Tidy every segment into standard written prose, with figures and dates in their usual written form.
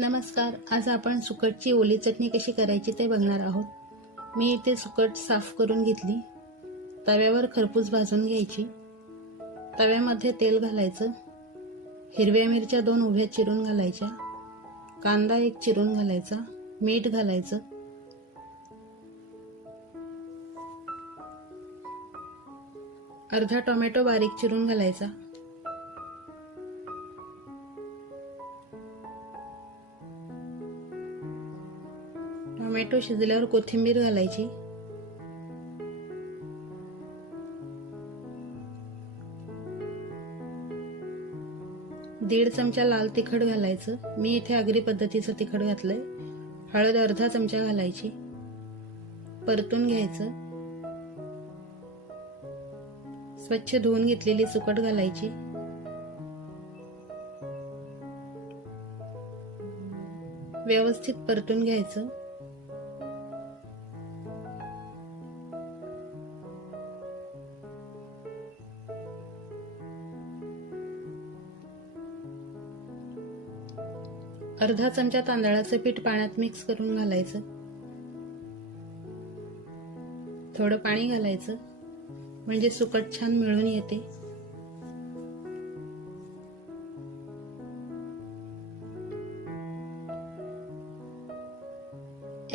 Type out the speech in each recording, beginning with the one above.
नमस्कार. आज आपण सुकटची ओली चटणी कशी करायची ते बघणार आहोत. मी इथे सुकट साफ करून घेतली. तव्यावर खरपूस भाजून घ्यायची. तव्यामध्ये तेल घालायचं. हिरव्या मिरच्या 2 उभ्या चिरून घालायच्या. कांदा 1 चिरून घालायचा. मीठ घालायचं. अर्धा टोमॅटो बारीक चिरून घालायचा. टोमॅटो शिजल्यावर कोथिंबीर घालायची. दीड चमचा लाल तिखट घालायचं. मी इथे आगरी पद्धतीचं तिखट घातलंय. हळद अर्धा चमचा घालायची. परतून घ्यायचं. स्वच्छ धुवून घेतलेली सुकट घालायची. व्यवस्थित परतून घ्यायचं. अर्धा चमचा तांदळाचं पीठ पाण्यात मिक्स करून घालायचं. थोडं पाणी घालायचं म्हणजे सुकट छान मिळून येते.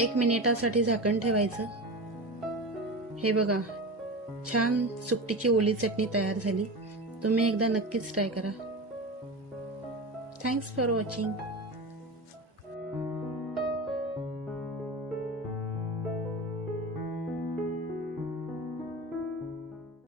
1 मिनिटासाठी झाकण ठेवायचं. हे बघा, छान सुकटीची ओली चटणी तयार झाली. तुम्ही एकदा नक्कीच ट्राय करा. Thanks for watching.